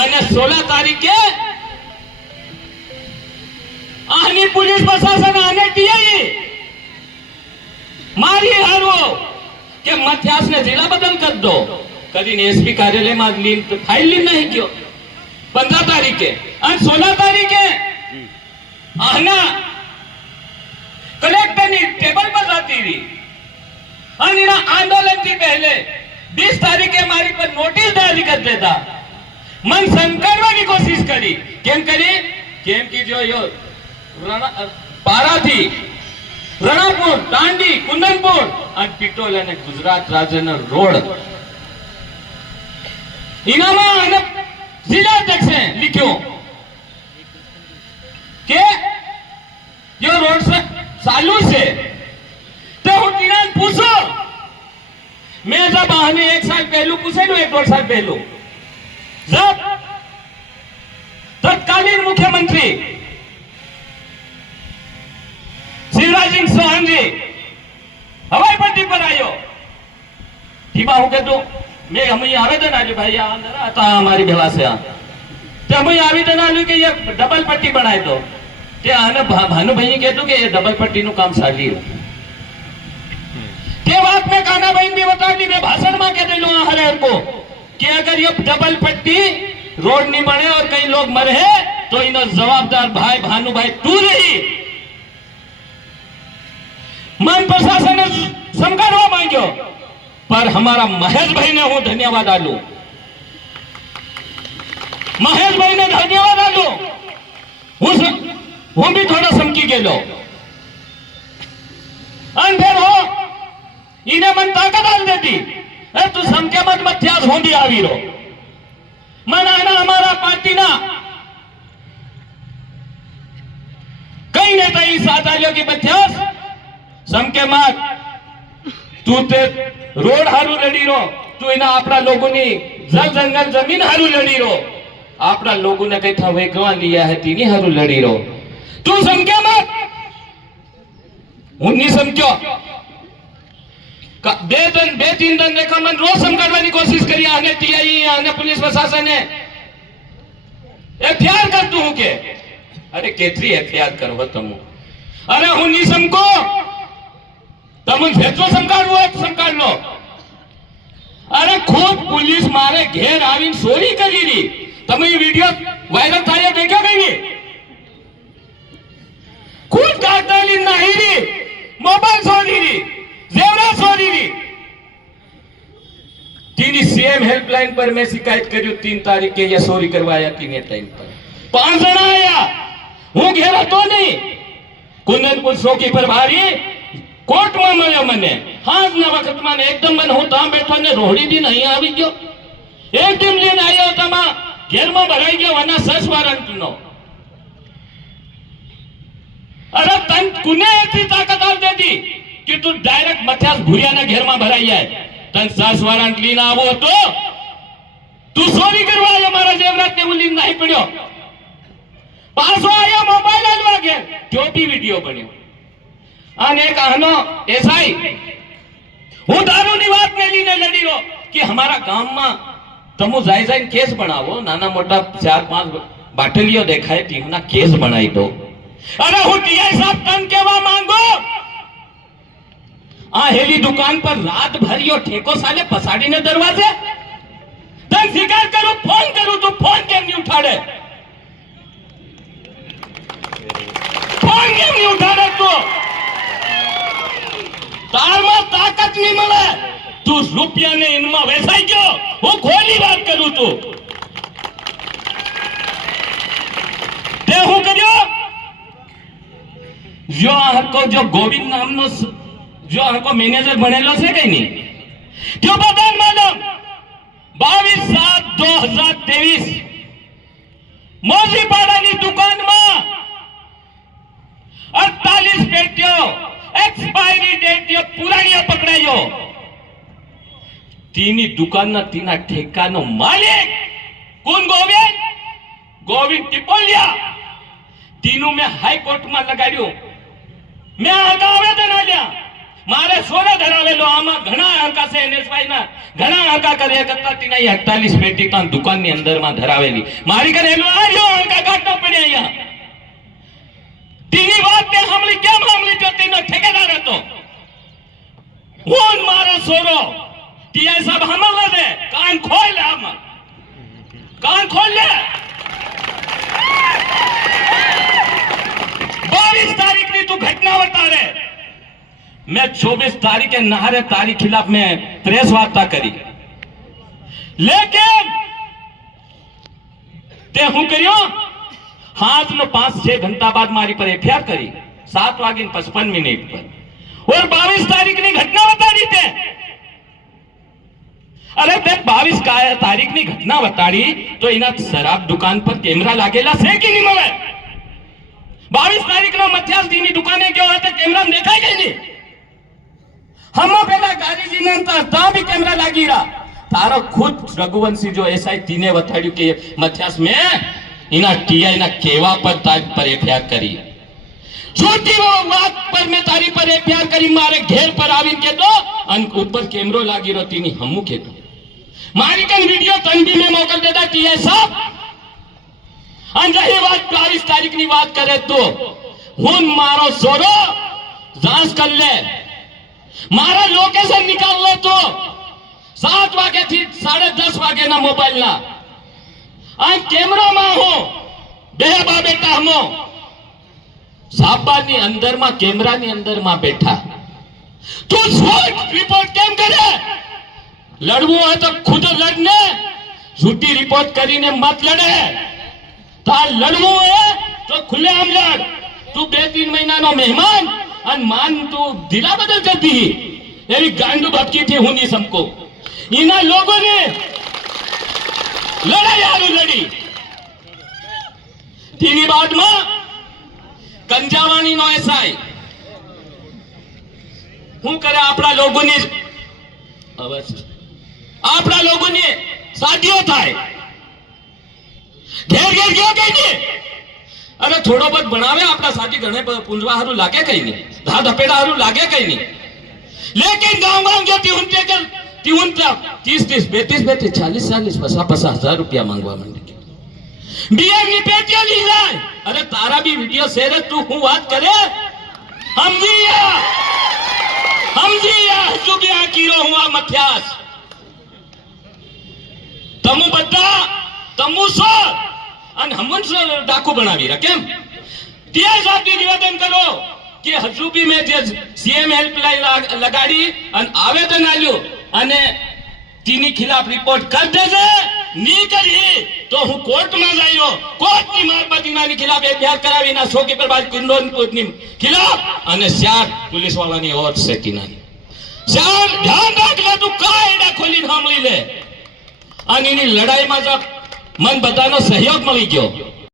અને 16 તારીખે આની પોલીસ પ્રશાસન આને ટીઆઈ મારી હારવો કે મથ્યાસને જિલ્લા બદલ કરી દો કરીને એસપી કાર્યાલયમાં ફાઇલ લઈને નહીં ગયો 15 તારીખે અને 16 તારીખે આના कलेक्टरनी टेबल पर जाती रही और इना आंदोलन की पहले 20 तारीखे हमारी पर नोटिस जारी कर देता मन संकरवा की कोशिश करी केम की जो यो पारा थी रणापुर दांडी कुंदनपुर और पिटोल અને ગુજરાત રાજ્યનો રોડ इनामा અને जिला अध्यक्ष लिखो के जो रोड से चालू से तो હું કિરણ પૂછો मैं जब हमें 1 साल पहलू पूछे नो 1-1.5 साल पहलू जब तत्कालीन मुख्यमंत्री शिवराज सिंह चौहान जी हवाई पट्टी पर आयो टीमा हो के तो मैं हमें आवेदन आलू भाई अंदर आता हमारी भेला से तो हमें आवेदन आलू कि ये डबल पट्टी बनाए दो भानु भाई कहते कि ये डबल पट्टी नु काम साली के बात में काना बहन भी बता दी मैं भाषण में कह दिलो हर को कि अगर ये डबल पट्टी रोड नहीं बने और कई लोग मरे तो इनो जवाबदार भाई भानु भाई तू रही मन प्रशासन ने समझावा मांगो पर हमारा महेश भाई ने हूं धन्यवाद आलू महेश भाई ने धन्यवाद आलू वो भी थोड़ा समकी गेलो और फिर हो इन्हें मन ताकत डाल देती अरे तू समके मत मथ्यास हो भी आवी रो मन आना हमारा पार्टी ना कई नेता ही साथ आलियो की मथ्यास समके मत तू ते रोड हारू लड़ी रो तू इना अपना लोगों ने जल जंगल जमीन हारू लड़ी रो अपना लोगों ने कहीं था वेगवा लिया है तीनी हारू लड़ी रो तू समझे मत उन्नी समझो बे तीन दिन देखा मन रोज समझाने की कोशिश करी आने टीआई आने पुलिस प्रशासन ने एफआईआर कर तू के अरे केतरी एफआईआर करव तुम अरे उन्नी समको तुम भेजो समझाड़ लो अरे खुद पुलिस मारे घेर आवी चोरी करी री तुम ये वीडियो वायरल था देखा कहीं खुद कागदाली नहीं री मोबाइल चोरी री जेवरा चोरी री तीन सीएम हेल्पलाइन पर मैं शिकायत करी 3 तारीख के ये चोरी करवाया 3 टाइम पर 5 जना आया हूं घेरा तो नहीं कुंदनपुर चौकी पर भारी कोर्ट में મળ્યો મને હાજ ના વખત માં એકદમ મને હું ત્યાં બેઠો ને રોહડી દી નહીં આવી ગયો એક ટીમ લઈને આવ્યો તમા ઘેર માં ભરાઈ ગયો અને સસ વારંટ નો अरे तन कुने ऐसी ताकत आ देती कि तू डायरेक्ट मथ्यास भूरिया ना घेर में भराई जाए तन सास वारंट लीना आवो तो तू चोरी करवा हमारा जेवरात ने उली नहीं पड़ियो पासो आया मोबाइल अलवा घेर जो भी वीडियो बन्यो आने कहनो एसआई हूं दारू नी बात ने लीने लड़ी रो कि हमारा गांव में तमु जाय जाय केस बनावो नाना मोटा 4-5 बाटलियो देखाय तीना केस बनाई दो अरे हूं टीआई साहब तन केवा मांगो आ हेली दुकान पर रात भर यो ठेको साले पसाड़ी ने दरवाजे तन शिकायत करूं तो फोन केम नहीं उठाड़े फोन केम नहीं उठाड़े तू तार में ताकत नहीं मिले तू रुपया ने इनमें वैसा क्यों वो खोली बात करूं तू ते हूं करियो जो हमको जो गोविंद नामनो जो हमको मैनेजर बनेलो से कहीं नहीं क्यों बता मैडम 22/7/2023 मोजीपाड़ा की दुकान में 48 पेटियों एक्सपायरी डेट यो पुरानिया पकड़ायो तीनी दुकान ना तीना ठेका नो मालिक कौन गोविंद टिपोलिया तीनों में हाई कोर्ट में लगाड़ियो मैं आगा आवेदन आलिया મારે સોરે ધરાવેલો આમાં ઘણા આંકા છે એનએસવાય ના ઘણા આંકા કર્યા કરતા તીના 48 પેટી કાન દુકાનની અંદરમાં ધરાવેલી મારી કરે એનો આયો આંકા કાઢનો પડ્યા અહીંયા તીની વાત ને સાંભળી કેમ સાંભળી જો તેનો ઠેકેદાર હતો હું મારો સોરો ટીઆઈ સાહેબ સાંભળવા દે કાન ખોલ લે આમાં કાન ખોલ લે 22 तारीख की तू घटना बता रहे मैं 24 तारीख के नहारे तारीख खिलाफ में प्रेस वार्ता करी लेकिन ते हूं करियो हाथ में 5-6 घंटा बाद मारी पर एफआईआर करी 7:55 पर और 22 तारीख की घटना बता दी थे अरे ते 22 तारीख की घटना बताड़ी तो इना शराब दुकान पर कैमरा लागेला से कि नहीं मळे 22 तारीख નો મથ્યાસજી ની દુકાને ગયો હતો કેમેરા દેખાય ગઈ નહીં हम पहला गांधीजी ने ता भी कैमरा लागी रहा तारो खुद रघुवंशी जो एसआई तीने बताड़ू के मथ्यास में इना टीआई ना केवा पर ताज पर एफआईआर करी झूठी वो बात पर मैं तारी पर एफआईआर करी मारे घेर पर आवी के दो अन ऊपर कैमरो लागी रहो तीनी हमू के दो मारी कन वीडियो तनबी में मोकल देता टीआई साहब अन रही बात 22 तारीख की बात करे तो हुन मारो सोरो जांच कर ले मारा लोकेशन निकाल लो तो 7 वागे थी 10:30 वागे ना मोबाइल ना आ कैमरा में हो बेबा बेटा हमो साबा ની અંદર માં કેમેરા ની અંદર માં બેઠા તું સ્વોટ રિપોર્ટ કેમ કરે લડવું હોય તો ખુદ લડને झूठी रिपोर्ट કરીને મત લડે તાર લડવું હોય તો ખુલ્લે આમ લડ તું 2-3 મહિનાનો મહેમાન અને માન તું દિલા બદલ કરતી એવી ગાંડુ ભટકી થી હું નહીં સમકો इना लोगों ने लड़ाई हारू लड़ी तीनी बाद में कंजावाणी नो एसआई हूं करे આપણા લોકોની આપણા લોકોની સાડીઓ થાય ઘેર ઘેર ગયો કઈ નહીં અરે થોડો બત બનાવે આપણા સાથી ઘણે પૂંજવા હારું લાગે કઈ નહીં ધા ધપેડા હારું લાગે કઈ નહીં लेकिन गांव गांव जो टिहुन पे 30-32 40-50 हजार रुपया मांगवा मंडी बियर ની પેટીઓ લી જાય અરે તારા બી વિડિયો શેર તું હું વાત કરે સમજીયા તું કે આ કીરો હુઆ મથ્યાસ તમુ બધા તમુ સો અને હમન સો ડાકુ બનાવી રા કેમ ટીઆઈ સાહેબ નિવેદન કરો કે હજુ બી મેં જે સીએમ હેલ્પલાઇન લગાડી અને આવેદન આલ્યું અને તેની ખિલાફ રિપોર્ટ કરી દેજે નહીં કરી તો હું કોર્ટમાં જઈયો કોર્ટની મારફતની ખિલાફ એફઆઈઆર કરાવીના શોકી પર બાદ કિંડોની ખિલાફ અને 4 પોલીસ વાળાની ઓર છે કિનાની 4 ધ્યાન રાખ લે તું કાયદા ખોલીને સાંભળી લે અને એની લડાઈમાં જો મન બધાનો સહયોગ મળી ગયો